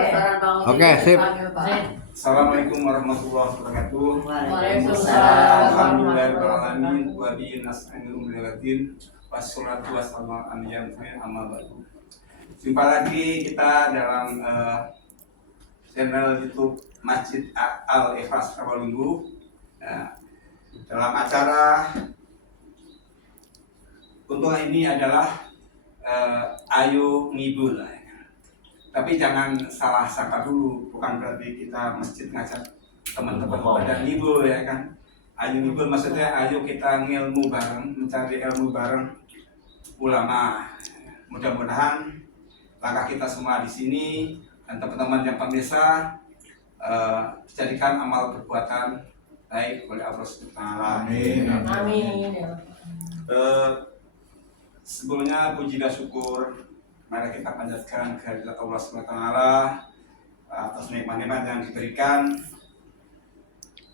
Oke, sip. Assalamualaikum warahmatullahi wabarakatuh. Waalaikumsalam. Alhamdulillahirrahmanirrahim. Wa bihi nasta'inu min syarri wassalatu wassalamu ala nabiyyina amma ba'du. Jumpa lagi kita dalam channel YouTube Masjid Al-Ikhlas Rawalumbu. Dalam acara untuk ini adalah Ayo Ngibul. Tapi jangan salah sangka dulu, bukan berarti kita masjid ngajak teman-teman pada ngibul ya kan. Ayo ngibul maksudnya ayo kita ngilmu bareng, mencari ilmu bareng ulama. Mudah-mudahan langkah kita semua di sini dan teman-teman yang pemirsa dijadikan amal perbuatan baik oleh Allah Subhanahu wa taala. Amin. Amin. Sebelumnya puji dan syukur mari kita panjatkan kehadirat Allah SWT atas nikmat-nikmat yang diberikan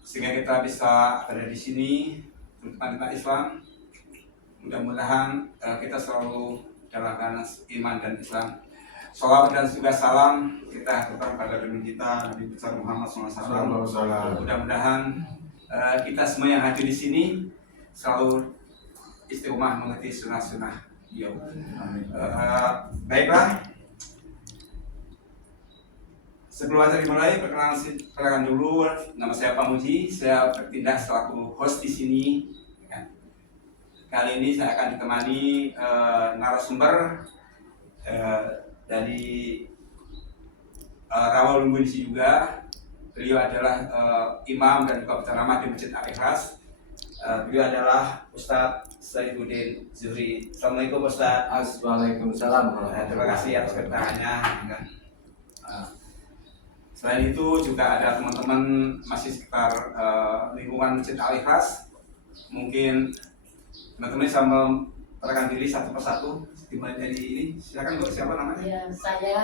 sehingga kita bisa berada di sini untuk kita Islam. Mudah-mudahan kita selalu dalam keadaan iman dan Islam. Salawat dan juga salam kita kepada Nabi kita Nabi besar Muhammad SAW. Mudah-mudahan kita semua yang hadir di sini selalu istiqomah mengerti sunnah-sunnah. Baiklah. Sebelum acara dimulai, perkenalkan dulu nama saya Pak Muji. Saya bertindak selaku host di sini. Kali ini saya akan ditemani narasumber dari Rawalumbu di sini juga. Beliau adalah imam dan juga penceramah di Masjid Al-Ikhlas. Beliau adalah Ustadz Saifuddin Zuhri. Assalamualaikum Ustadz. Waalaikumsalam. Terima kasih atas kedatangannya. Selain itu juga ada teman-teman masih sekitar lingkungan Masjid Al-Ikhlas. Mungkin teman-teman bisa memperkenalkan diri satu persatu dimulai dari ini. Silakan Bu, siapa namanya? Ya, saya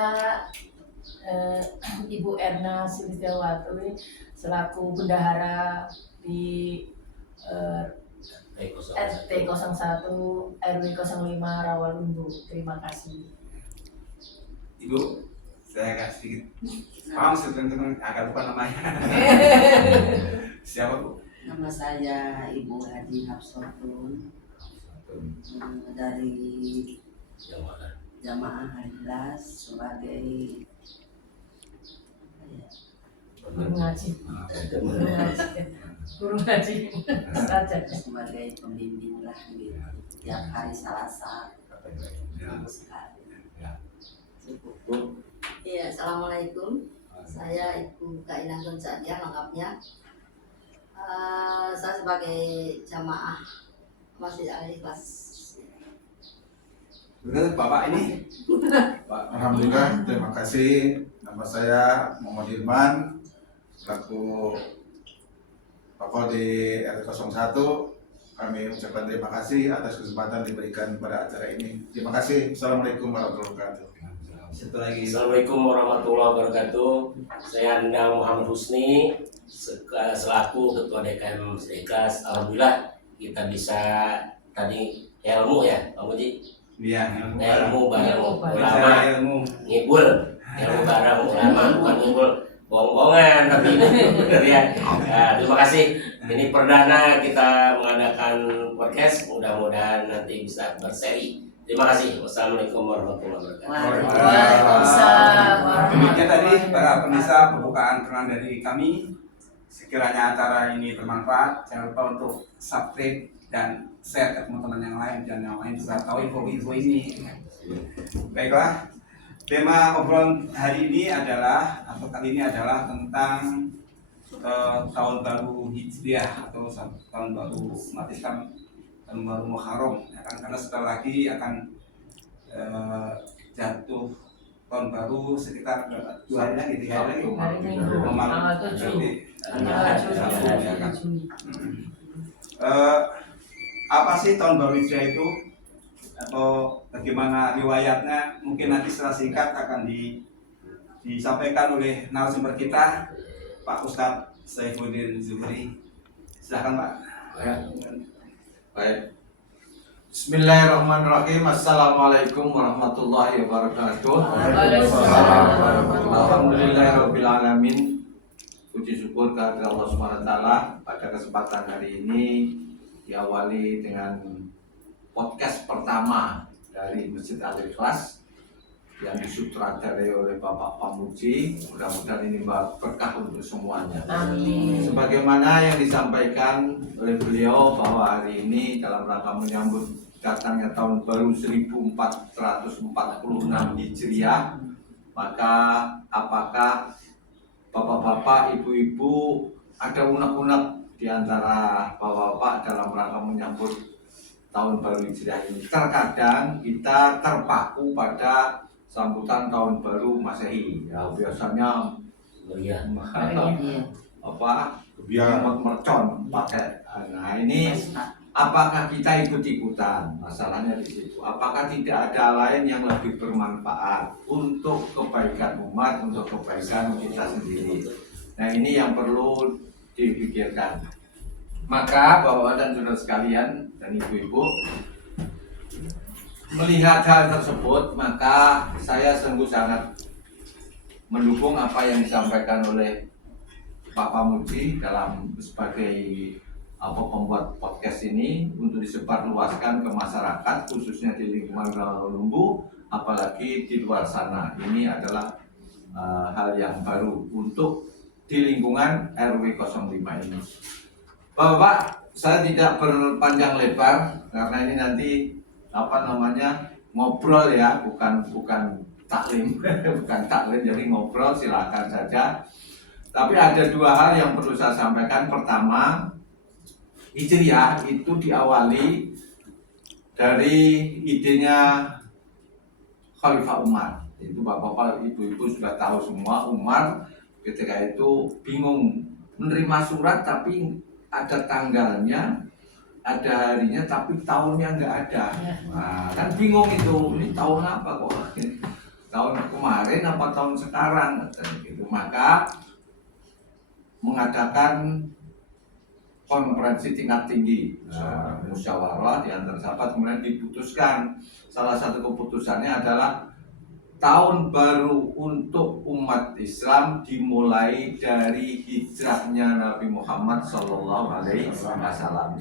Ibu Erna Sulistiawati selaku bendahara di RT 01 RW 05 Rawalumbu. Terima kasih. Ibu, saya agak sedikit paham teman-teman agak lupa namanya. Siapa Bu? Nama saya Ibu Hadi Hafsatun dari Jamaah Al-Ikhlas sebagai Guru ngaji. Guru ngaji. Saja. sebagai pembimbing lah gitu. Tiap hari Selasa. Sekali. Cukup. Iya, assalamualaikum. Saya Ibu Kainah Gonzadia lengkapnya. Saya sebagai jamaah Masjid Al-Ikhlas. Benar Bapak ini? Alhamdulillah, terima kasih. Nama saya Muhammad Hilman, selaku tokoh di RT01. Kami ucapkan terima kasih atas kesempatan diberikan pada acara ini. Terima kasih. Assalamualaikum warahmatullahi wabarakatuh. Satu lagi. Assalamualaikum warahmatullahi wabarakatuh. Saya Endang Muhammad Husni selaku Ketua DKM Masjid Ikhlas. Alhamdulillah kita bisa tadi ilmu ya Pak Muji. Iya, Ilmu bareng ulama ilmu. ngibul. Ilmu bareng ulama bukan ngibul bohong-bohongan tapi benar ya. Nah, terima kasih. Ini perdana kita mengadakan podcast. Mudah-mudahan nanti bisa berseri. Terima kasih. Wassalamualaikum warahmatullahi wabarakatuh. Waalaikumsalam. Demikian tadi para pemirsa pembukaan perkenalan dari kami. Sekiranya acara ini bermanfaat, jangan lupa untuk subscribe dan share ke teman-teman yang lain dan yang lain juga tahu info-info ini. Baiklah, tema obrolan hari ini adalah atau kali ini adalah tentang tahun baru Hijriah atau tahun baru umat Islam, tahun baru Muharram. Ya kan? Karena sebentar lagi akan jatuh tahun baru sekitar 2 hari lagi, 3 hari lagi. Hari Minggu, tanggal 7. Apa sih tahun baru Hijriah itu atau bagaimana riwayatnya? Mungkin nanti secara singkat akan disampaikan oleh narasumber kita Pak Ustadz Saifuddin Zuhri. Silakan Pak. Baik. Bismillahirrahmanirrahim. Assalamualaikum warahmatullahi wabarakatuh. Waalaikumsalam warahmatullahi Alhamdulillahirabbil alamin. Puji syukur kepada Allah Subhanahu wa taala. Pada kesempatan hari ini diawali dengan podcast pertama dari Masjid Al-Ikhlas yang disutradarai oleh Bapak Pamuji. Mudah-mudahan ini berkah untuk semuanya. Amin. Sebagaimana yang disampaikan oleh beliau bahwa hari ini dalam rangka menyambut datangnya tahun baru 1446 Hijriah, maka apakah bapak-bapak, ibu-ibu ada unek-unek di antara bapak-bapak dalam rangka menyambut tahun baru Hijriah ini? Terkadang kita terpaku pada sambutan tahun baru Masehi. Ya, biasanya Meriah. apa Biar mercon pakai. Nah, ini apakah kita ikut-ikutan? Masalahnya di situ. Apakah tidak ada lain yang lebih bermanfaat untuk kebaikan umat, untuk kebaikan kita sendiri? Nah, ini yang perlu dipikirkan. Maka Bapak dan Saudara sekalian dan ibu-ibu, melihat hal tersebut, maka saya sungguh sangat mendukung apa yang disampaikan oleh Pak Pamuji dalam sebagai pembuat podcast ini untuk disebarluaskan ke masyarakat, khususnya di lingkungan Rawalumbu, apalagi di luar sana. Ini adalah hal yang baru untuk di lingkungan RW 05 ini. Bapak, saya tidak berpanjang lebar karena ini nanti ngobrol ya, bukan taklim, bukan taklim, jadi ngobrol silakan saja. Tapi ada dua hal yang perlu saya sampaikan. Pertama, Hijriah itu diawali dari idenya Khalifah Umar. Itu bapak-bapak, ibu-ibu sudah tahu semua. Umar ketika itu bingung menerima surat tapi ada tanggalnya, ada harinya, tapi tahunnya nggak ada. Nah, kan bingung itu, ini tahun apa kok? Tahun kemarin apa tahun sekarang? Gitu. Maka mengadakan konferensi tingkat tinggi, musyawarah di antara sahabat, kemudian diputuskan. Salah satu keputusannya adalah tahun baru untuk umat Islam dimulai dari hijrahnya Nabi Muhammad SAW.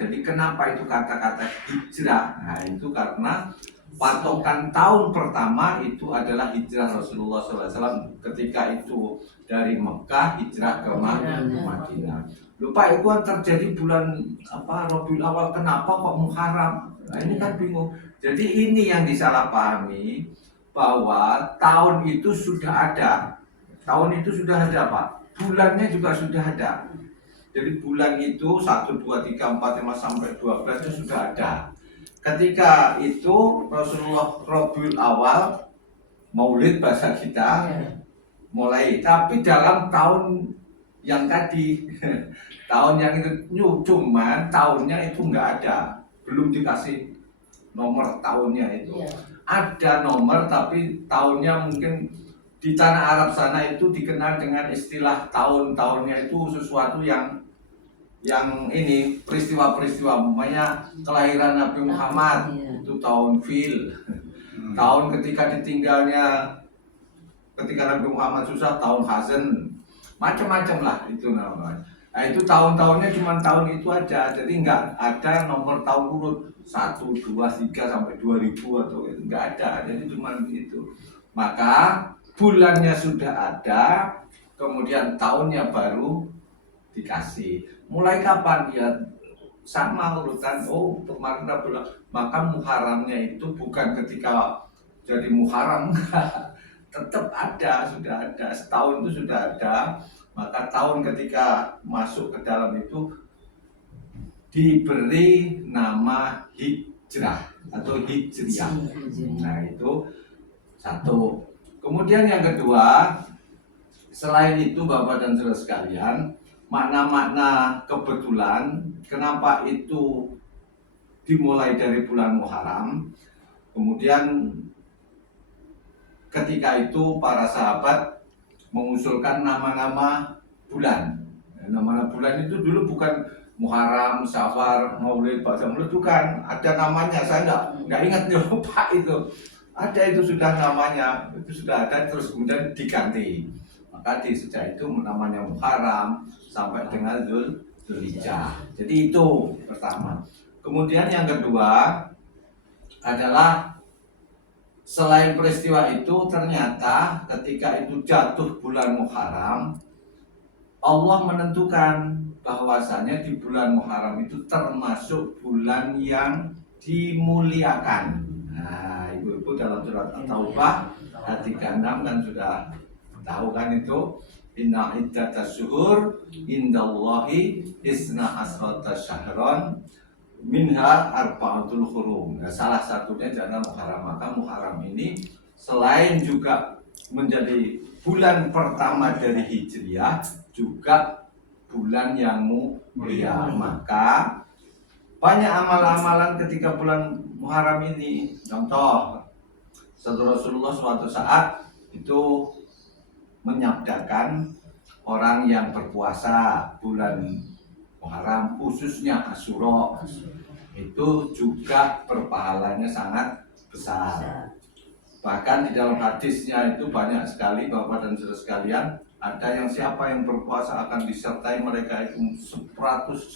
Jadi kenapa itu kata-kata hijrah? Nah, itu karena patokan tahun pertama itu adalah hijrah Rasulullah SAW ketika itu dari Mekah hijrah ke Madinah. Lupa itu kan terjadi bulan Rabiul Awal, kenapa kok Muharram? Nah, ini kan bingung. Jadi ini yang disalahpahami, bahwa tahun itu sudah ada. Tahun itu sudah ada, Pak. Bulannya juga sudah ada. Jadi bulan itu 1, 2, 3, 4, 5 sampai 12 itu sudah ada. Ketika itu Rasulullah Rabiul Awal, Maulid bahasa kita, mulai. Tapi dalam tahun yang tadi, tahun yang itu cuman tahunnya itu nggak ada, belum dikasih nomor tahunnya itu. Ada nomor tapi tahunnya mungkin di tanah Arab sana itu dikenal dengan istilah tahun-tahunnya itu sesuatu yang ini peristiwa-peristiwa, umpamanya kelahiran Nabi Muhammad itu tahun Fil, tahun ketika Nabi Muhammad susah, tahun Hazen, macam-macam lah itu namanya. Nah, itu tahun-tahunnya cuma tahun itu aja, jadi nggak ada nomor tahun urut 1, 2, 3 sampai 2000 atau itu nggak ada, jadi cuma itu. Maka bulannya sudah ada, kemudian tahunnya baru dikasih. Mulai kapan? Ya sama urutan. Oh, kemarin udah bilang, maka Muharramnya itu bukan ketika jadi Muharram, tetap ada, sudah ada, setahun itu sudah ada. Maka tahun ketika masuk ke dalam itu diberi nama hijrah atau hijriah. Nah, itu satu. Kemudian yang kedua, selain itu Bapak dan Saudara sekalian, makna-makna kebetulan kenapa itu dimulai dari bulan Muharram. Kemudian ketika itu para sahabat mengusulkan nama-nama bulan. Nama-nama bulan itu dulu bukan Muharram, Safar, Maulid, Baca Maulid itu kan ada namanya. Saya nggak ingat nih Pak itu. Ada itu sudah namanya, itu sudah ada terus kemudian diganti. Maka di sejak itu namanya Muharram sampai dengan Dzulhijjah. Jadi itu pertama. Kemudian yang kedua adalah selain peristiwa itu ternyata ketika itu jatuh bulan Muharram, Allah menentukan bahwasanya di bulan Muharram itu termasuk bulan yang dimuliakan. Nah, ibu-ibu dalam surat At-Taubah ayat 36 kan sudah tahu kan itu, inna iddatas syuhur indallahi isna asrata syahron minha arba'atul hurum. Nah, salah satunya adalah Muharram. Maka Muharram ini selain juga menjadi bulan pertama dari Hijriah, juga bulan yang mulia. Maka banyak amalan-amalan ketika bulan Muharram ini. Contoh, Rasulullah suatu saat itu menyabdakan orang yang berpuasa bulan Muharram, khususnya Asyura, itu juga berpahalanya sangat besar. Bahkan di dalam hadisnya itu banyak sekali Bapak dan Saudara sekalian, ada yang siapa yang berpuasa akan disertai mereka itu 110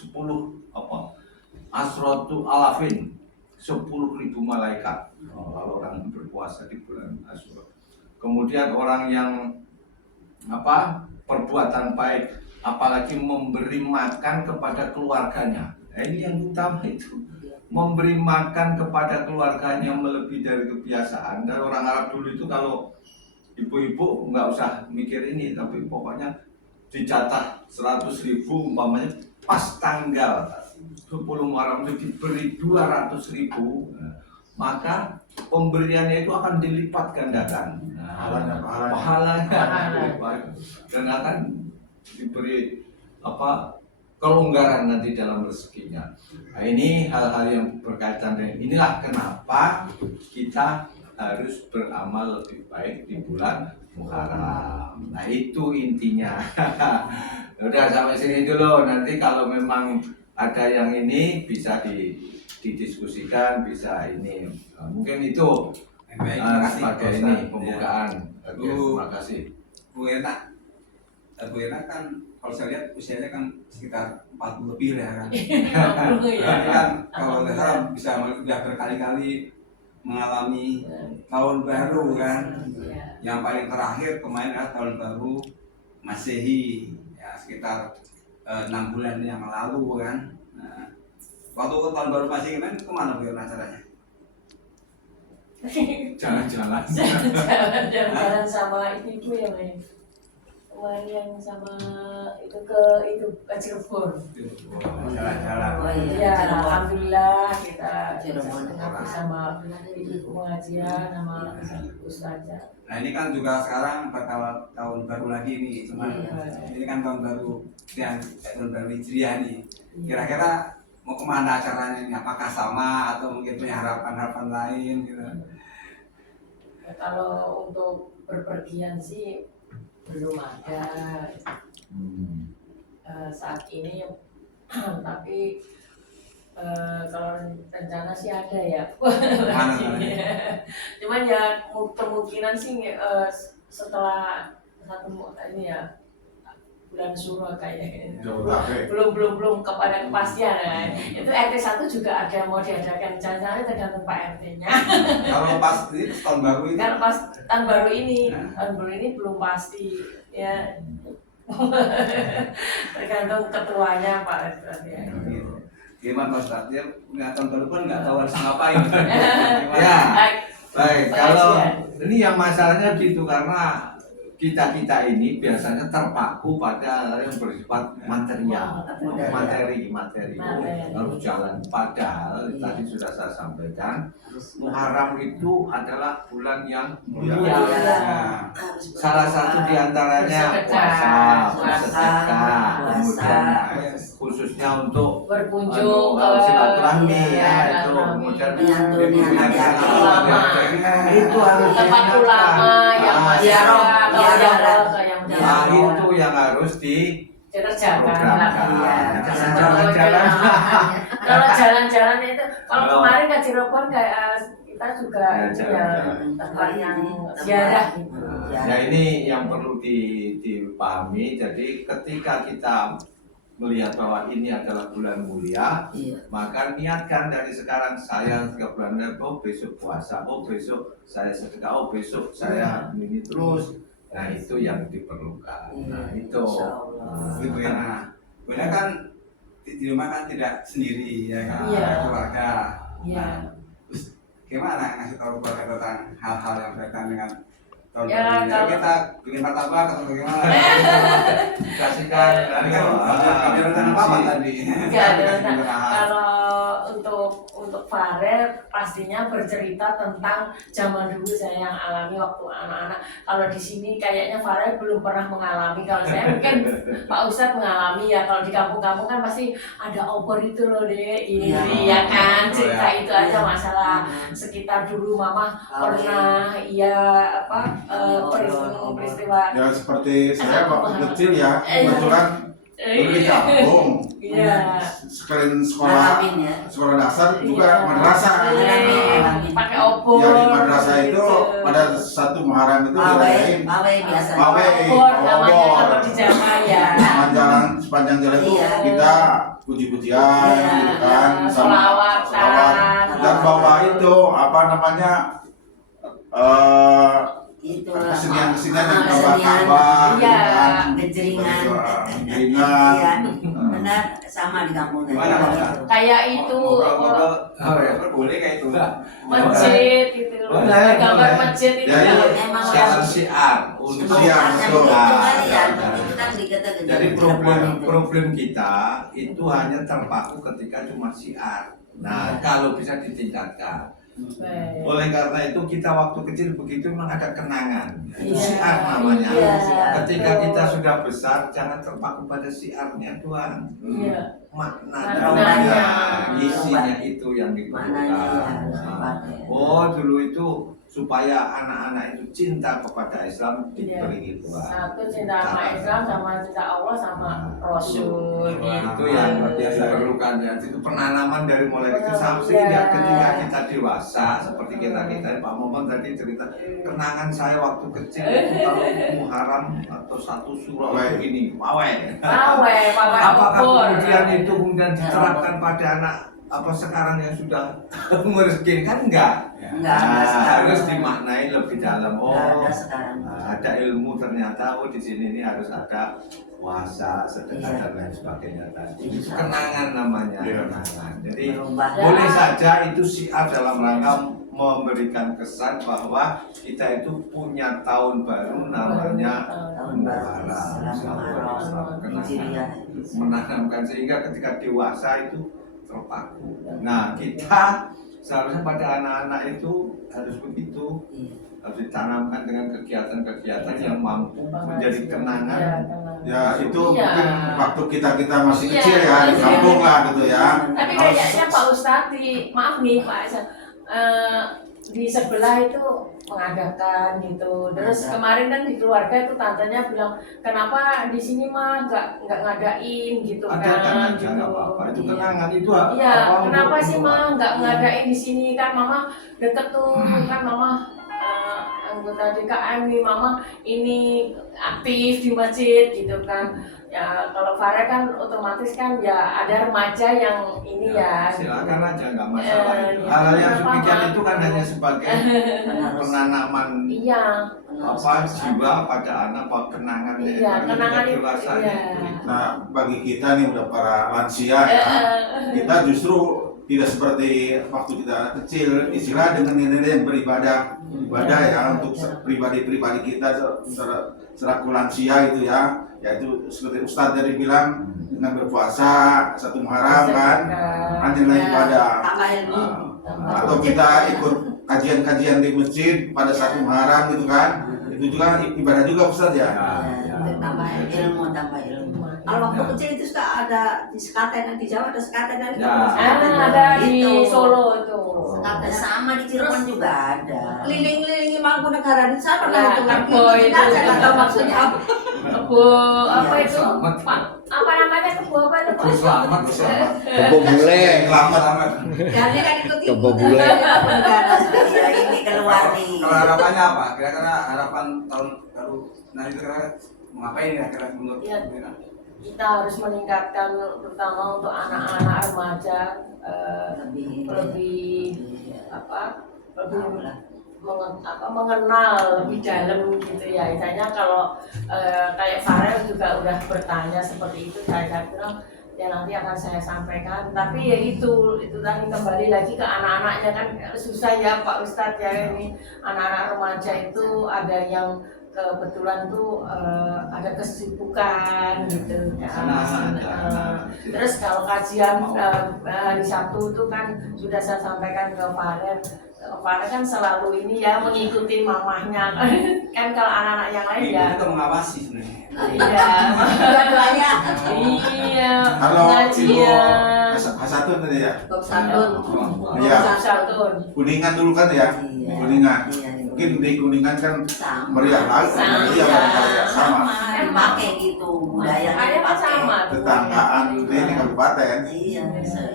asratu alafin, 10.000 malaikat. Kalau orang yang berpuasa di bulan Asyura. Kemudian orang yang perbuatan baik, apalagi memberi makan kepada keluarganya. Nah, ini yang utama itu. Memberi makan kepada keluarganya melebihi dari kebiasaan. Dan orang Arab dulu itu kalau ibu-ibu nggak usah mikir ini, tapi pokoknya dijatah 100.000 umpamanya pas tanggal 10 Muharram itu diberi 200.000, maka pemberiannya itu akan dilipat gandakan. Pahalanya dan akan diberi kelonggaran nanti dalam rezekinya. Nah, ini hal-hal yang berkaitan dengan inilah kenapa kita harus beramal lebih baik di bulan Muharram. Nah, itu intinya. Udah sampai sini dulu. Nanti kalau memang ada yang ini bisa didiskusikan, bisa ini. Mungkin itu sebagai ini pembukaan. Oke, terima kasih. Bu Ena kan kalau saya lihat usianya kan sekitar 40 lebih ya kan. Berarti kan kalau Muharram bisa sudah berkali-kali mengalami tahun baru kan. Yang paling terakhir kemarin adalah tahun baru Masehi ya, sekitar 6 bulan yang lalu kan. Nah, waktu tahun baru Masehi kemana Bu Ena acaranya? Jalan-jalan. Jalan-jalan sama ibu ya main. Kemarin yang sama itu ke Cirebon. Jalan-jalan. Oh Ya, iya. alhamdulillah kita Cirebon. sama ibu pengajian sama ustazah. Nah ini kan juga sekarang bakal tahun baru lagi nih, cuma ini kan tahun baru yang tahun baru Hijriah nih. Kira-kira mau kemana acaranya ini? Apakah sama atau mungkin punya harapan-harapan lain gitu? Ya, kalau untuk berpergian sih belum ada saat ini, tapi kalau rencana sih ada ya. Cuman ya kemungkinan sih setelah ini ya bulan Syuro kayaknya. Belum kepada kepastian ya. Itu RT 1 juga ada mau diadakan, jangan-jangan tergantung Pak RT-nya. Kalau pas ini tahun baru ini Kan pas tahun baru ini belum pasti ya. Tergantung ketuanya Pak RT ya. gimana Pak Ustadz? Dia punya tahun baru kan nggak tahu harus ngapain. Ya, baik. Kalau Pengajian. ini yang masalahnya gitu karena kita ini biasanya terpaku pada hal yang bersifat material, materi. Lalu jalan. Padahal tadi sudah saya sampaikan, Muharram itu adalah bulan yang mulia. Salah satu diantaranya puasa, bersedekah, kemudian khususnya untuk berkunjung ke silaturahmi ya, itu, kemudian ulama. itu harus tempat ulama yang ziarah. yang nah itu yang harus dikerjakan. program Iya. jalan-jalan. Kalau jalan-jalan itu, kalau Oh. kemarin ke Cirebon kayak kita juga Ya, ini ya jalan-jalan. tempat yang ziarah gitu. Ya ini yang perlu dipahami. Jadi ketika kita melihat bahwa ini adalah bulan mulia, Iya. maka niatkan dari sekarang saya 3 bulan, oh besok puasa, oh besok saya sedekah, oh besok saya ini terus. Nah itu yang diperlukan. Nah itu. Insya Allah. Gitu ya. Nah, sebenarnya kan di rumah kan tidak sendiri ya kan, Iya. ada keluarga. Iya. Nah, terus gimana ngasih tahu keluarga tentang hal-hal yang berkaitan dengan tahun Ya, baru ini? kalau- Kita bikin martabak atau bagaimana? Kasihkan Tadi kan ada rencana apa tadi? Nggak ada rencana. Bikin hal. Kalau untuk Farel pastinya bercerita tentang zaman dulu saya yang alami waktu anak-anak. Kalau di sini kayaknya Farel belum pernah mengalami. Kalau saya mungkin Pak Ustadz mengalami ya. Kalau di kampung-kampung kan pasti ada obor itu loh deh, ini Iya. ya kan cerita Iya. itu aja Iya. masalah Hmm. sekitar dulu Mama Kawin. pernah iya apa peristiwa Ya seperti saya waktu Apa? kecil ya, kebetulan dulu di kampung, iya. sekalian sekolah Ngalamin ya. sekolah dasar juga Iya. madrasah. Pakai obor. Ya di madrasah itu gitu. pada satu Muharram itu Pawai, dirayain pawai biasa. Pawai. Obor namanya Obor. kalau di Jawa ya. sepanjang jalan itu Iya. kita puji-pujian Iya. gitu kan Sholawatan. sholawat. Dan bawa itu apa namanya Itu kesenian-kesenian yang kesenian. kabar Iya. Gejeringan. Geringan. Iya, benar sama di kampung Gimana, Pak Ustadz? Kayak itu Ngobrol-ngobrol, boleh kayak itu. masjid gitu. Boleh, Gambar boleh. masjid itu. Jadi, Emang Sekarang siar untuk Siar, betul. itu kan dikata Jadi problem kita itu hanya terpaku ketika cuma siar. Nah, kalau bisa ditingkatkan. Baik. Oleh karena itu kita waktu kecil begitu memang ada kenangan. Itu Iya. siar namanya. Iya. Ketika kita sudah besar jangan terpaku pada siarnya doang. Iya. Makna Maknanya. isinya itu yang Maknanya, diperlukan. iya. Nah, oh dulu itu supaya anak-anak itu cinta kepada Islam Iya. diberi Tuhan. Satu cinta sama Islam, sama cinta Allah, sama Rasul. Itu yang diperlukan ya. Itu penanaman dari mulai kecil sampai Iya. ketika kita dewasa seperti kita Pak Momon tadi cerita kenangan saya waktu kecil itu kalau Muharram atau satu surah Pawai. begini pawai. Pawai, pawai Apakah obor. kemudian itu kemudian diterapkan pada anak apa sekarang yang sudah umur segini kan enggak? Enggak ada Nah, sekarang. harus dimaknai lebih dalam. Oh, Enggak ada sekarang. ada ilmu ternyata. Oh, di sini ini harus ada puasa, sedekah Iya. dan lain sebagainya tadi. Itu kenangan namanya. Iya. Kenangan. Jadi Berubah. boleh saja itu syiar dalam rangka memberikan kesan bahwa kita itu punya tahun baru namanya Tahun baru Muharram. Islam Hijriah. Menanamkan sehingga ketika dewasa itu terpaku. Nah, kita seharusnya pada anak-anak itu harus begitu, Iya. harus ditanamkan dengan kegiatan-kegiatan yang mampu menjadi Iya, kenangan. kenangan. Ya itu Iya. mungkin waktu kita masih Iya, kecil ya di iya. kampung lah gitu ya. Tapi kayaknya Pak Ustadz maaf nih Pak Aisyah, di sebelah itu mengadakan gitu. Terus Ada. kemarin kan di keluarga itu tantenya bilang kenapa di sini mah nggak ngadain gitu Adakan kan aja gitu. nggak apa-apa. Itu Iya. kenangan itu Iya, apa, kenapa untuk- sih untuk mah nggak Iya. ngadain di sini kan Mama deket tuh kan Mama anggota DKM nih Mama ini aktif di masjid gitu kan. Ya kalau Farah kan otomatis kan ya ada remaja yang ini ya. silakan aja nggak masalah. Eh, Hal-hal yang iya. demikian itu kan hanya sebagai penanaman Iya. apa jiwa pada anak, apa kenangan Iya, dari kenangan kita itu, dewasa iya. itu. Nah bagi kita nih udah para lansia ya, kita justru tidak seperti waktu kita anak kecil, istilah dengan nilai yang beribadah, ibadah ya untuk pribadi-pribadi kita selaku lansia itu ya, yaitu seperti Ustadz tadi bilang dengan berpuasa satu Muharram kan, nilai ibadah. Tambah ilmu. Atau kita ikut kajian-kajian di masjid pada satu Muharram gitu kan, itu juga ibadah juga Ustadz ya. Tambah ilmu, tambah ilmu. Kalau waktu kecil itu suka ada di sekaten, di Jawa ada sekaten dan Ya. Ada di Solo itu. Sekaten sama di Cirebon juga ada. Keliling-kelilingi Mangkunegaran saya pernah Ya, itu kan Kebo ikutin itu. aja nggak tahu maksudnya apa. Kebo apa Iya, itu? selamat. Pak namanya kebo apa itu? Kebun selamat. Kebo bule. Selamat. Jadi kan ikut Kebo bule. Ya ini keluar nih. Kalau harapannya apa? Kira-kira harapan tahun baru nanti kira-kira mau ngapain ya kira-kira menurut Iya. Mira? Kita harus meningkatkan terutama untuk anak-anak remaja lebih mengenal lebih dalam gitu ya. Misalnya kalau kayak Farel juga udah bertanya seperti itu, saya bilang ya nanti akan saya sampaikan. Tapi ya itu tadi kembali lagi ke anak-anaknya kan susah ya Pak Ustadz ya, ini anak-anak remaja itu ada yang kebetulan tuh ada kesibukan gitu kan. Terus kalau kajian hari Sabtu itu kan sudah saya sampaikan ke Farel. Farel kan selalu ini ya mengikuti mamahnya kan kalau anak-anak yang lain Ibu ya. kita mengawasi sebenarnya. Iya. dua-duanya. Iya. Kalau Ibu Pengajian. Hasatun tadi ya, Bob Santun. Iya. Santun. Kuningan dulu kan ya, Iya. Kuningan. Iya. Mungkin di Kuningan kan Sama. meriah lagi, Sama. meriah barangkali ya, sama. Dipakai gitu budayanya Ada kan dipakai. sama. Tetanggaan ini kabupaten. Iya.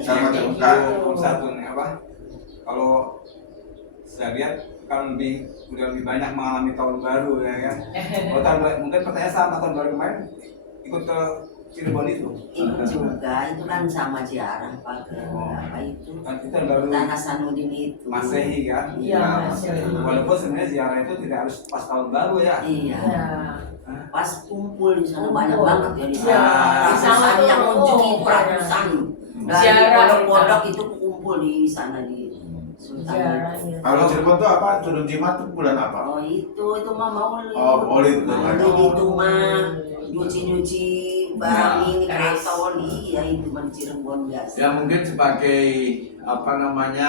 Sama Iya, juga. Om satu nih apa? Kalau saya lihat kan udah lebih banyak mengalami tahun baru ya kan. Kalau tahun baru mungkin pertanyaan sama tahun baru kemarin ikut ke Cirebon itu. Ikut juga itu kan sama ziarah Pak ke apa itu Kan itu tahun baru Tanah Sanudin itu. Masehi kan. Iya, Nah, Masehi. Walaupun sebenarnya ziarah itu tidak harus pas tahun baru ya. Iya. Ya. Pas kumpul di sana Kumpul. banyak banget ya di Iya, sana. di sana Ratusan tuh, yang mengunjungi oh, ratusan dari Ziarah, pondok-pondok itu kumpul di sana di Sultan. Ziarahnya. Kalau Cirebon tuh apa? Turun Jimat tuh bulan apa? Oh itu mah Maulid. Oh, Maulid. Maulid itu mah nyuci barang ini keraton iya itu mah di Cirebon biasa. Ya mungkin sebagai apa namanya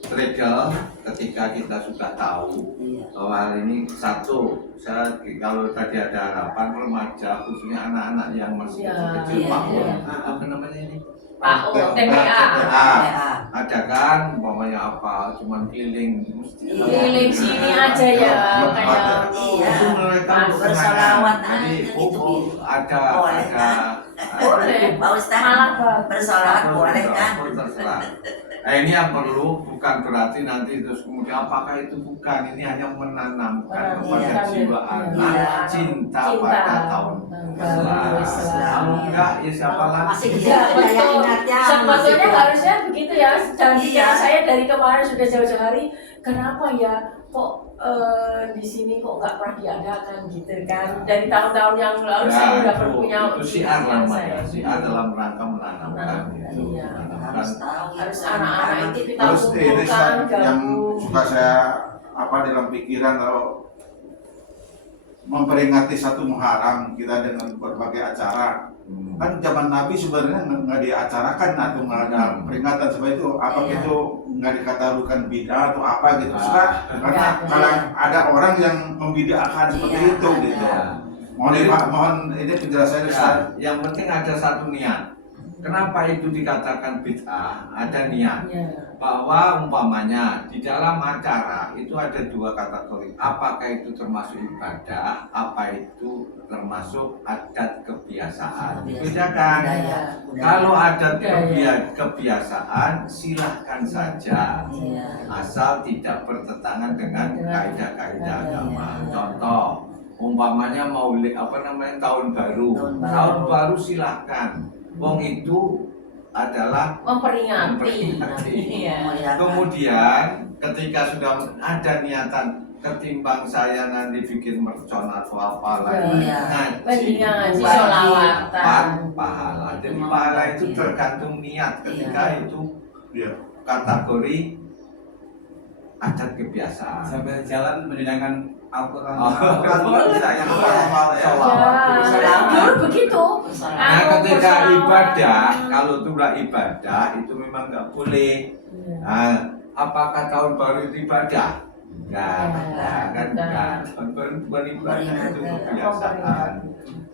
trigger ketika kita sudah tahu Iya. bahwa hal ini satu, saya kalau tadi ada harapan remaja khususnya anak-anak yang masih Iya, kecil-kecil iya, Pak iya. apa namanya ini Pak O, TPA. Ya. ada kan umpamanya apa cuman keliling mesti Iya. Keliling sini aja ya kayak Iya. itu mereka Bersolawat jadi aja gitu. ada Boleh, Boleh. Pak Ustaz Malah bagus. bersolawat boleh kan? terserah. Nah, ini yang perlu bukan berarti nanti terus kemudian apakah itu bukan, ini hanya menanamkan kepada Iya. jiwa anak Iya. cinta Cinta. pada tahun Baru Islam. Enggak ya siapa lagi? Masih Iya, kecil daya betul. ingatnya. Sebetulnya masih harusnya begitu ya. Dan Iya. pikiran saya dari kemarin sudah jauh-jauh hari, kenapa ya kok di sini kok nggak pernah diadakan gitu kan? Dari tahun-tahun yang lalu saya udah punya itu siar pikiran namanya, saya. siar dalam rangka menanamkan itu. Iya. Menanamkan. Harus anak-anak itu kita Terus ini kumpulkan, yang gabung. suka saya dalam pikiran kalau memperingati satu Muharram kita dengan berbagai acara. Kan zaman Nabi sebenarnya nggak diacarakan atau nggak ada peringatan seperti itu. Apa Iya. itu nggak dikatakan bid'ah atau apa gitu? Karena Iya. kalau ada orang yang membid'ahkan seperti Iya, itu gitu. ada. Mohon ini penjelasannya Ustaz. Ya, yang penting ada satu niat. Kenapa itu dikatakan bid'ah? Ada niat. Iya. Bahwa umpamanya di dalam acara itu ada dua kategori. Apakah itu termasuk ibadah? Apa itu termasuk adat kebiasaan? Bedakan. Budaya. Kalau adat Budaya. kebiasaan silahkan saja, Iya. asal tidak bertentangan dengan kaidah-kaidah Iya. agama. Contoh, umpamanya maulid tahun baru. Tahun baru. Tahun baru silahkan. Wong itu adalah Memperingati. memperingati. Iya. Kemudian ketika sudah ada niatan ketimbang saya nanti bikin mercon atau apa lagi Iya. Mendingan ngaji Bagi sholawatan. pahala. Jadi pahala itu tergantung niat ketika Iya. itu Iya. kategori adat kebiasaan. Sambil jalan mendengarkan Al-Quran. Al-Quran Bisa yang hafal ya. Ya, dulu begitu. Nah, ketika ibadah, kalau itu ibadah itu memang nggak boleh. Iya. Nah, apakah tahun baru itu ibadah? Enggak, Ya, kan bukan. enggak. Tahun baru bukan ibadah, itu Peringatan. kebiasaan.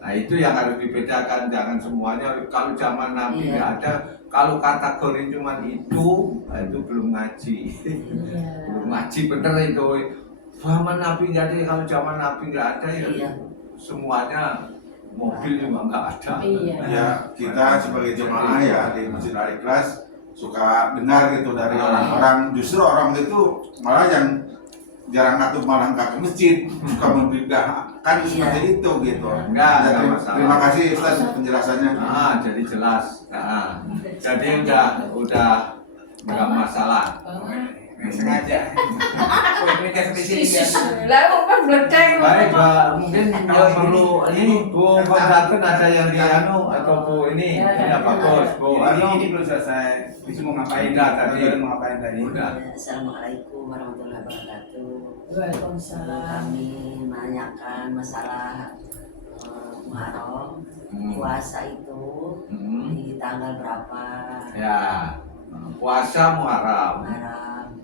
Nah, itu yang harus dibedakan, jangan semuanya. Kalau zaman Nabi Iya. nggak ada, kalau kategori cuma itu, nah, itu belum ngaji. Iya. Belum ngaji bener itu. Zaman Nabi nggak ada, kalau zaman Nabi nggak ada ya Iya. semuanya mobil juga nggak ada. Iya. Ya kita sebagai jemaah ya di Masjid Al-Ikhlas suka dengar gitu dari orang-orang, justru orang itu malah yang jarang atau malah nggak ke masjid suka membidahkan seperti itu gitu. Enggak Ya, masalah. terima kasih Ustaz penjelasannya. Jadi jelas. Jadi udah nggak masalah. Sengaja. Ini kayak seperti sini ya. Lah kok kan bledek. Baik, Mbak. Mungkin yang perlu ini Bu Kondatun ada yang di anu atau Bu ini bagus. Bu Ini belum selesai. Itu mau ngapain tadi? Mau ngapain tadi? Assalamualaikum warahmatullahi wabarakatuh. Waalaikumsalam. Kami menanyakan masalah Muharram, puasa itu di tanggal berapa? Ya, puasa Muharram.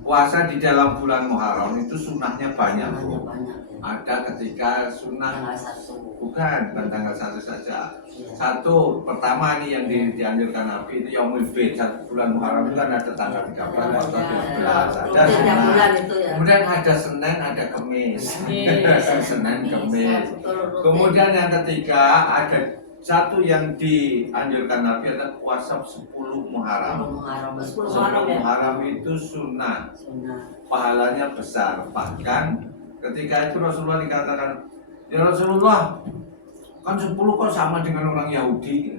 Puasa di dalam bulan Muharram itu sunnahnya banyak, Bu. Banyak ya. Ada ketika sunnah Tanggal 1. bukan tanggal 1 saja. Satu, pertama nih yang dianjurkan Nabi itu Yaumul Bid. Bulan Muharram itu kan ada tanggal 13 atau 12. Ada Tiap sunnah. bulan itu ya. Kemudian ada Senin, ada Kamis. Senin, Kamis. Kemudian yang ketiga ada satu yang dianjurkan Nabi adalah puasa 10 Muharram. Muharram 10 10 Muharram ya. Muharram itu sunnah, Sunnah. pahalanya besar. Bahkan ketika itu Rasulullah dikatakan, ya Rasulullah, kan 10 kok sama dengan orang Yahudi.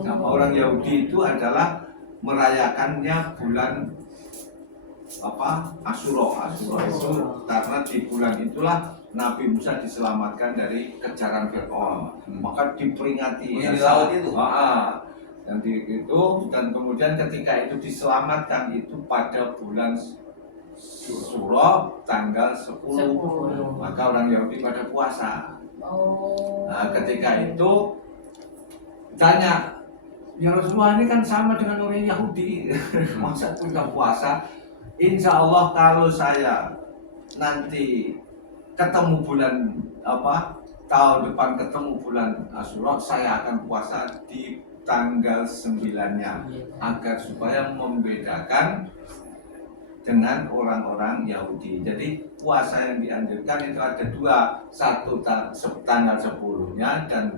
Sama orang Yahudi itu adalah merayakannya bulan Asyura itu karena di bulan itulah Nabi Musa diselamatkan dari kejaran Fir'aun, maka diperingati Yang di laut itu? yang itu, dan kemudian ketika itu diselamatkan itu pada bulan Syura tanggal 10, maka orang Yahudi pada puasa. Nah, ketika itu tanya, ya Rasulullah ini kan sama dengan orang Yahudi, masa punya puasa? Insya Allah kalau saya nanti ketemu bulan tahun depan ketemu bulan Asyura, saya akan puasa di tanggal 9-nya agar supaya membedakan dengan orang-orang Yahudi. Jadi puasa yang dianjurkan itu ada dua, satu tanggal 10-nya dan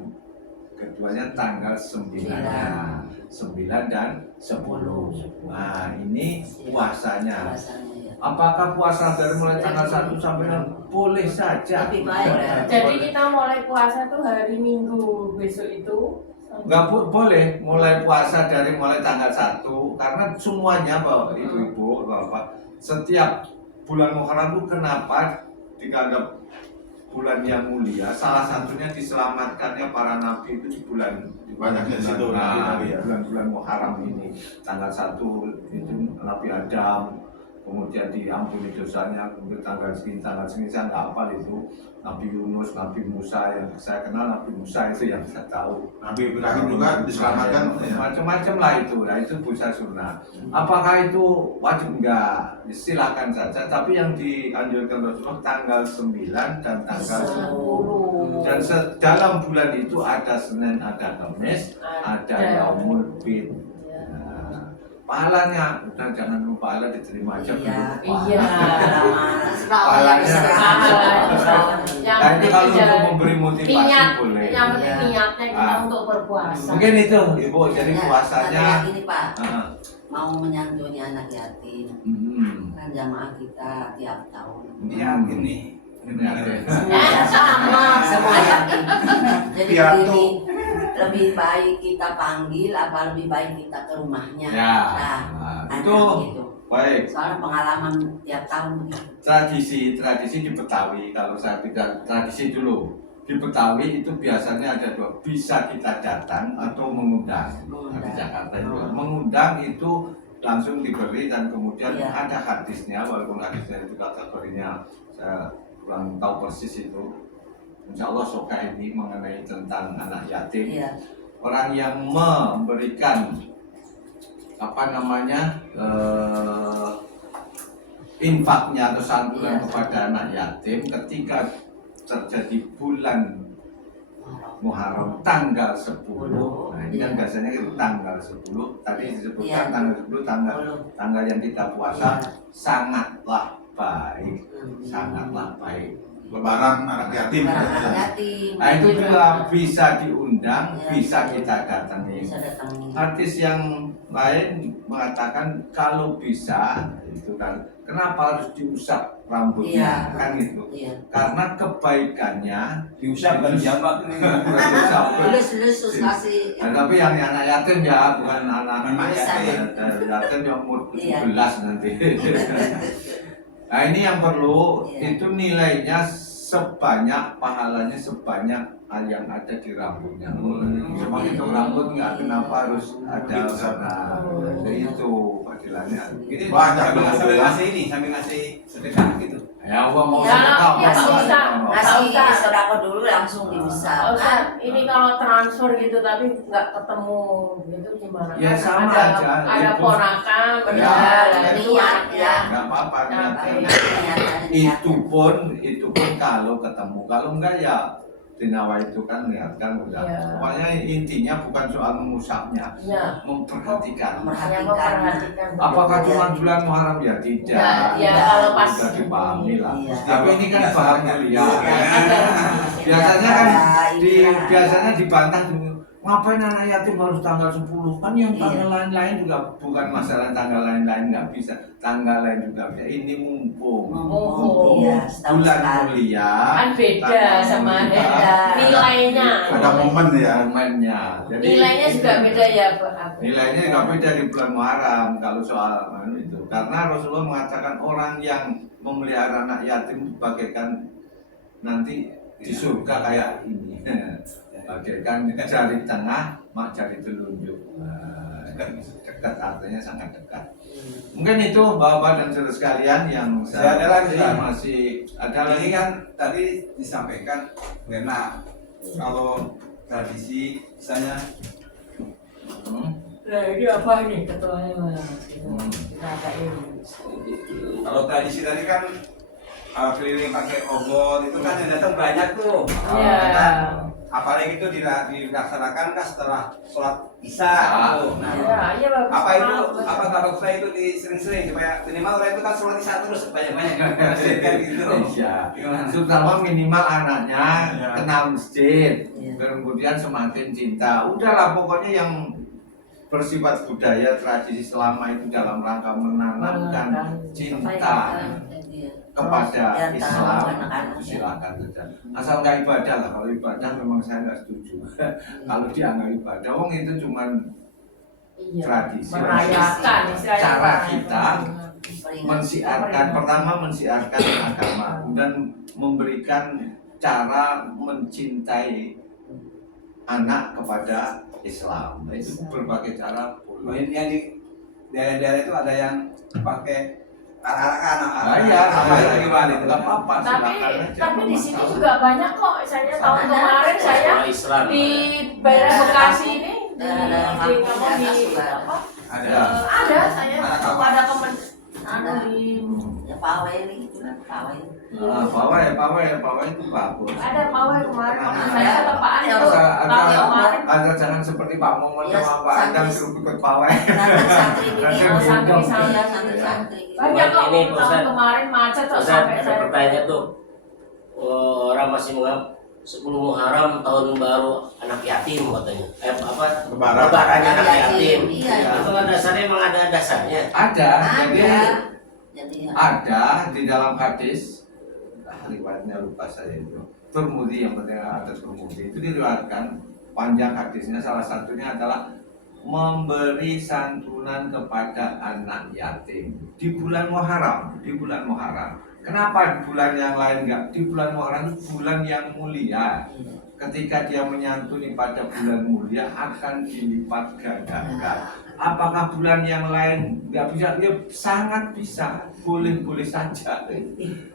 keduanya tanggal 9-nya. 9 dan 10. Nah, ini puasanya. Apakah puasa dari mulai tanggal 1 sampai 6? Boleh saja. Lebih baik ya. Jadi kita mulai puasa tuh hari Minggu besok itu. Boleh mulai puasa dari mulai tanggal 1 karena semuanya Bapak Ibu-ibu Bapak, setiap bulan Muharram itu kenapa dianggap bulan yang mulia? Salah satunya diselamatkannya para nabi itu di bulan Banyaknya di situ nabi ya. bulan-bulan Muharram ini. Tanggal 1 itu Nabi Adam, kemudian diampuni dosanya, kemudian tanggal segini saya nggak hafal itu. Nabi Yunus, Nabi Musa, yang saya kenal Nabi Musa itu yang saya tahu. Nabi Ibrahim juga diselamatkan. Ya. Macam-macam lah itu. Nah itu puasa sunnah. Apakah itu wajib? Enggak, silakan saja. Tapi yang dianjurkan Rasulullah tanggal 9 dan tanggal 10. Dan dalam bulan itu ada Senin, ada Kamis, ada Yaumul Bid. Nah, pahalanya, udah jangan lupa pahala diterima aja. Iya. Pahalanya. Nah itu kalau untuk memberi motivasi Niat, boleh. yang penting niatnya kita untuk berpuasa. Mungkin itu Ibu, jadi puasanya Ini Pak, ah, mau menyantuni anak yatim. Kan jamaah kita tiap tahun. Ini yakin nih. Sama semua yatim. Jadi Piatu. ini lebih baik kita panggil apa lebih baik kita ke rumahnya. Ya, Nah, itu gitu. baik. Soalnya pengalaman tiap tahun begitu. Tradisi di Betawi, kalau saya bilang tradisi dulu di Betawi itu biasanya ada dua, bisa kita datang atau mengundang. Di Jakarta itu mengundang itu langsung diberi dan kemudian ada hadisnya, walaupun hadisnya itu kategorinya saya kurang tahu persis itu. Insya Allah soka ini mengenai tentang anak yatim. Iya. Orang yang memberikan infaknya atau santunan kepada anak yatim ketika terjadi bulan Muharram tanggal 10. Nah, ini kan biasanya itu tanggal 10. Tadi disebutkan tanggal 10 tanggal yang kita puasa sangatlah baik. Sangatlah baik. lebaran anak yatim. Barang yatim. Nah itu juga bisa diundang, Ya, bisa kita datangi. Bisa datangi. Artis yang lain mengatakan kalau bisa itu kan kenapa harus diusap rambutnya Iya. kan gitu. Iya. Karena kebaikannya Diusap dan jambak ini. diusap. Lulus terus kasih. Nah, tapi yang anak yatim ya bukan anak Anak yatim yang umur Iya. 17 nanti. Nah ini yang perlu Iya. itu nilainya sebanyak pahalanya sebanyak yang ada di rambutnya. Cuma itu rambut nggak kenapa harus ada karena itu panggilannya. Ini Banyak sambil dong. ngasih ini, sambil ngasih sedekah gitu. Ya gua mau Ya, sedekah, ya, mau susah. sedekah. Ngasih sodako dulu langsung diusap. Ustaz, ini kalau transfer gitu tapi nggak ketemu gitu gimana? Ya, Kan sama ada, aja. Ada Itu- ponakan, Ya, benar, itu niat, anaknya. ya. Nggak apa-apa Nah, niatnya. Itu pun kalau ketemu, kalau enggak ya dinawa itu kan lihat kan udah. Iya. Pokoknya intinya bukan soal mengusapnya, Ya, memperhatikan. hanya memperhatikan. Apakah cuma bulan Muharram ya tidak? Ya, kalau pas sudah dipahami lah. Iya. Tapi ini kan bahan mulia. Iya. Biasanya kan Iya. biasanya dibantah dulu. Ngapain anak yatim harus tanggal 10? Kan yang tanggal Iya. lain-lain juga bukan masalah tanggal lain-lain nggak bisa. Tanggal lain juga bisa. Ini mumpung Iya, setahun bulan sekali. mulia. Kan beda tanggal sama mulia, nilainya. Ada momen ya. momennya. Jadi Nilainya juga beda ya, Pak. nilainya juga beda di bulan Muharram kalau soal itu. Karena Rasulullah mengatakan orang yang memelihara anak yatim bagaikan nanti di surga kayak ini. Bagaikan jari tengah, mak jari telunjuk. Dekat artinya sangat dekat. Mungkin itu Bapak dan saudara sekalian yang Saya ada lagi, Ustaz. masih ada Ini lagi kan tadi disampaikan karena kalau tradisi misalnya Nah, ini apa ini ketuanya? Kita adain. kalau tradisi tadi kan keliling pakai obor itu kan yang datang banyak tuh. Iya. Kan? Apalagi itu dilaksanakan kan setelah sholat isya gitu. Nah, Iya, Bapak. apa itu? Apa kalau saya itu sering-sering supaya minimal orang itu kan sholat isya terus banyak-banyak kan gitu. Iya. Gimana? Terutama minimal anaknya Iya. kenal masjid, Iya. kemudian semakin cinta. Udahlah pokoknya yang bersifat budaya tradisi selama itu dalam rangka menanamkan cinta kepada Islam, silakan saja. Asal nggak ibadah lah. Kalau ibadah memang saya nggak setuju. Kalau dia nggak ibadah, wong itu cuman Iya. tradisi. Merayakan istilahnya. Cara kita mensiarkan, pertama mensiarkan agama dan memberikan cara mencintai anak kepada Islam. Nah, itu berbagai cara. Mungkin yang di daerah-daerah itu ada yang pakai arak-arakan, Iya, apa itu gimana itu? nggak apa-apa. Tapi silakan aja. tapi di sini juga banyak kok. Saya tahun Ada. kemarin saya Orang Islam. di daerah Bekasi ini di Daerah kampung apa di di atas juga. apa? Ada. Ada saya Ada ada kemen Ada. di Ya pawai ini gitu kan, pawai. Pawai itu bagus. ada pawai kemarin Ada. saya ketepaan Ada. itu tahun kemarin. Ada jangan seperti Pak Momon Iya, sama Pak Adang santri. suruh ikut pawai. Datang santri ini, Nanti Oh, santri diundang. sama santri-santri. banyak kok Ini, tahun Ustaz. kemarin macet kok Ustaz, sampai ada saya. pertanyaan tuh. Orang masih menganggap 10 Muharram tahun baru anak yatim katanya. Apa? Lebaran. Lebarannya anak Anak yatim. yatim, iya. Itu kan dasarnya emang ada dasarnya. Ada, jadi Ada. Jadi ada di dalam hadis. Riwayatnya lupa saya itu. Turmudi yang penting ada Turmudi itu diriwayatkan panjang hadisnya salah satunya adalah memberi santunan kepada anak yatim di bulan Muharram, di bulan Muharram. Kenapa di bulan yang lain enggak? Di bulan Muharram itu bulan yang mulia. Ketika dia menyantuni pada bulan mulia akan dilipat gandakan. Apakah bulan yang lain nggak bisa? Ya sangat bisa, boleh-boleh saja.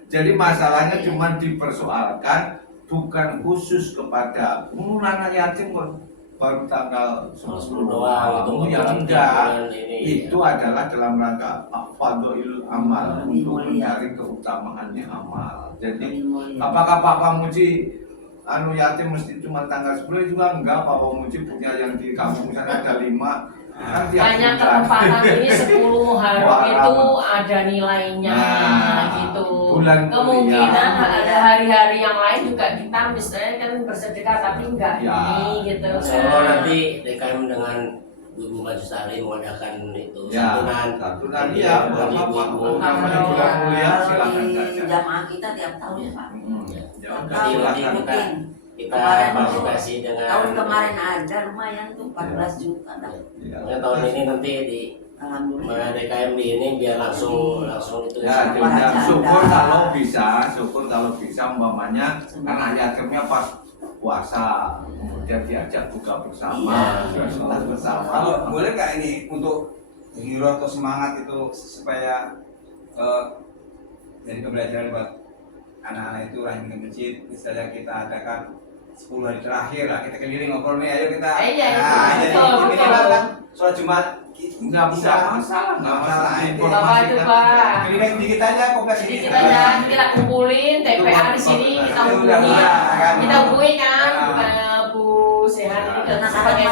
Jadi masalahnya cuma dipersoalkan bukan khusus kepada anak yatim kok baru tanggal 10 doang itu ya dalam enggak. bulan ini. Itu adalah dalam rangka fadhilul amal Lebih untuk mulia. mencari keutamaannya amal. Jadi lebih mulia. apakah Pak Pamuji yatim mesti cuma tanggal 10 juga enggak? Pak Pamuji punya yang di kampung sana ada 5 Kan tiap banyak bulan. ketempatan ini 10 Muharram Muharram. itu ada nilainya Nah, gitu. bulan Kemungkinan kuliah. ada hari-hari yang lain juga kita misalnya kan bersedekah tapi enggak Ya. ini gitu. Kalau nanti DKM dengan Ibu Majustari mengadakan itu Ya, santunan. santunan Jadi, iya, bagi apa-apa. ibu-ibu. Namanya bulan kuliah, Kalau silakan di saja. jamaah kita tiap tahun ya Pak. Ya, Jadi nanti silakan. kita Kemarin partisipasi dengan Tahun kemarin ada lumayan tuh 14 juta dah. Ya. Makanya tahun ini nanti di Alhamdulillah. DKM di ini biar langsung itu. Ya, Sama jadi janda. syukur kalau bisa umpamanya karena yatimnya pas puasa, kemudian diajak buka bersama, Iya. sunat bersama. Kalau boleh nggak ini untuk hero atau semangat itu supaya jadi pembelajaran buat anak-anak itu rajin ke masjid, misalnya kita adakan 10 hari terakhir lah kita keliling ngobrol nih, ayo kita. Iya, Nah, jadi betul, minimal betul. kan sholat Jumat Nggak bisa masalah, nggak masalah. Bapak itu Pak. Keliling sedikit aja kompleks Jadi ini. kita aja kita kumpulin TPA di sini kita hubungi, kita hubungi kan Bu Sehan ini ke sebagai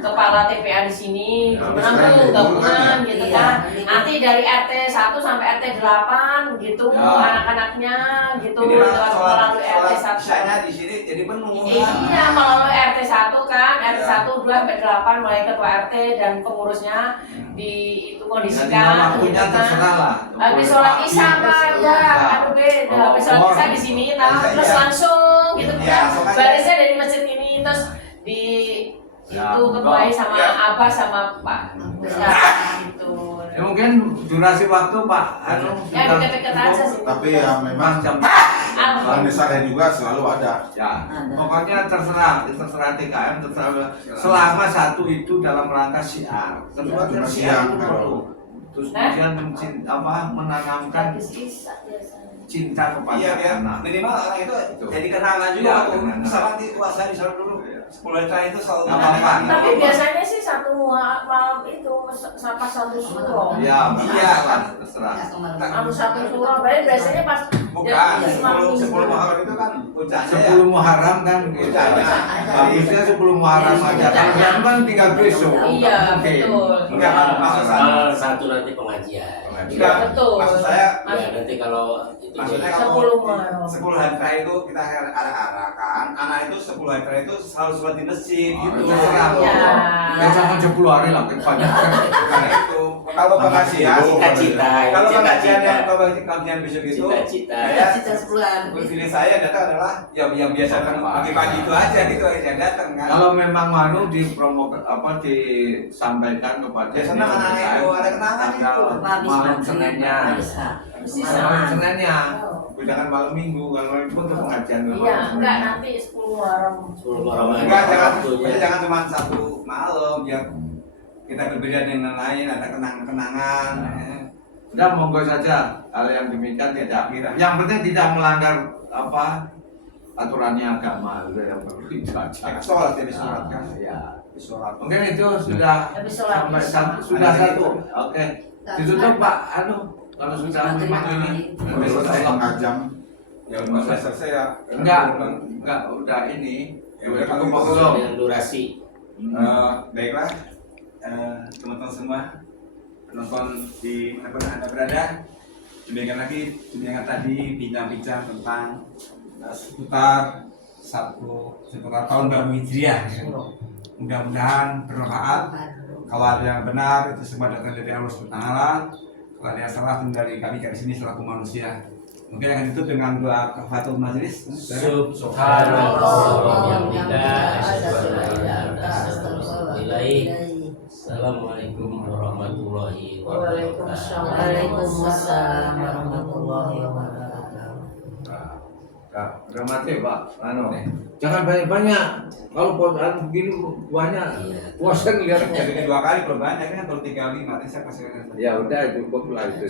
kepala TPA di sini, gimana tuh gabungan gitu kan. Nanti dari RT 1 sampai RT 8 gitu anak-anaknya gitu melalui RT 1. Misalnya di sini jadi penuh. Iya, melalui RT 1 kan, RT 1, 2 sampai 8 mulai ketua RT dan pengurusnya di itu kondisikan waktunya gitu kan. terserah lah. Habis sholat isya kan, ya, aduh beda. Habis sholat isya di sini, terus langsung gitu kan. Barisnya dari masjid ini terus di itu ketuai sama Abah sama Pak Besar gitu. Ya mungkin durasi waktu Pak Ya deket-deket aja sih. Tapi ya memang jam besarnya juga selalu ada. Ya, pokoknya terserah TKM, terserah selama satu itu dalam rangka syiar. Kedua Cuma kan siang, syiar itu perlu. Terus kemudian menanamkan Habis isya biasanya. cinta kepada Iya ya, anak. minimal orang itu Betul. jadi kenangan juga Iya, waktu kenangan. misalnya di puasa misalnya dulu 10 hari terakhir itu selalu Nggak apa-apa. Tapi biasanya sih satu malam itu sama satu surah. Iya, Iya, kan? terserah. Anu satu surah, berarti biasanya pas Bukan, ya, 10 Muharram itu kan puncaknya ya. 10 Muharram kan gitu. Puncaknya. Bagusnya 10 Muharram aja. Kalian kan tinggal besok. Iya, Oke. betul. Enggak, maksud saya. Tanggal 1 nanti pengajian. Enggak, Betul. maksud saya Ya nanti kalau itu maksudnya jadi- kalau 10 Muharram. 10 hari terakhir itu kita arah-arahkan anak itu 10 hari terakhir itu selalu sholat di masjid gitu. Terserah. Iya. Ya jangan 10 hari lah kebanyakan. Karena itu kalau pengajian Cita-cita, kalau pengajian cita-cita. yang kalau pengajian besok itu Cita-cita. saya Cita sebulan. pilih saya datang adalah yang biasa kan pagi-pagi itu aja gitu yang datang kan. Kalau memang manu disampaikan kepada Ya, senang anak-anak itu, ada kenangan itu. malam Seninnya. Malam Seninnya. Oh. Jangan malam Minggu, kalau malam Minggu untuk pengajian. Iya, enggak nanti 10 Muharram. 10 Muharram Enggak, waktunya. jangan cuma satu malam biar kita berbeda dengan lain, ada kenang-kenangan. Udah monggo saja hal yang demikian tidak. Yang penting tidak melanggar aturannya agama, itu yang perlu itu aja. Sholat ya, sholat kan. Ya. Sholat. Mungkin itu sudah Habis sholat sampai isya. sudah satu. Oke. Ditutup Pak. Kalau sudah memang ini. Besok setengah jam. Ya udah selesai ya. Enggak, udah ini. Ya udah Cukup kalau belum? Dengan durasi. Baiklah, teman-teman semua penonton di mana pun anda berada, demikian lagi yang tadi bincang-bincang tentang seputar tahun baru Hijriah. Mudah-mudahan bermanfaat. Kalau ada yang benar itu semua datang dari Allah Subhanahu wa taala. Kalau ada yang salah itu dari kami di sini selaku manusia. Mungkin akan ditutup dengan doa kafatul majelis. Subhanallah walhamdulillah asyhadu an la ilaha illa anta Assalamualaikum warahmatullahi wabarakatuh. Waalaikumsalam warahmatullahi wabarakatuh. Udah mati Pak. Jangan banyak-banyak. Kalau puasaan begini banyak. Puasa ngeliat. Jadi 2 kali kalau banyak kan kalau 3 kali mati saya kasih. Ya udah cukup lah itu.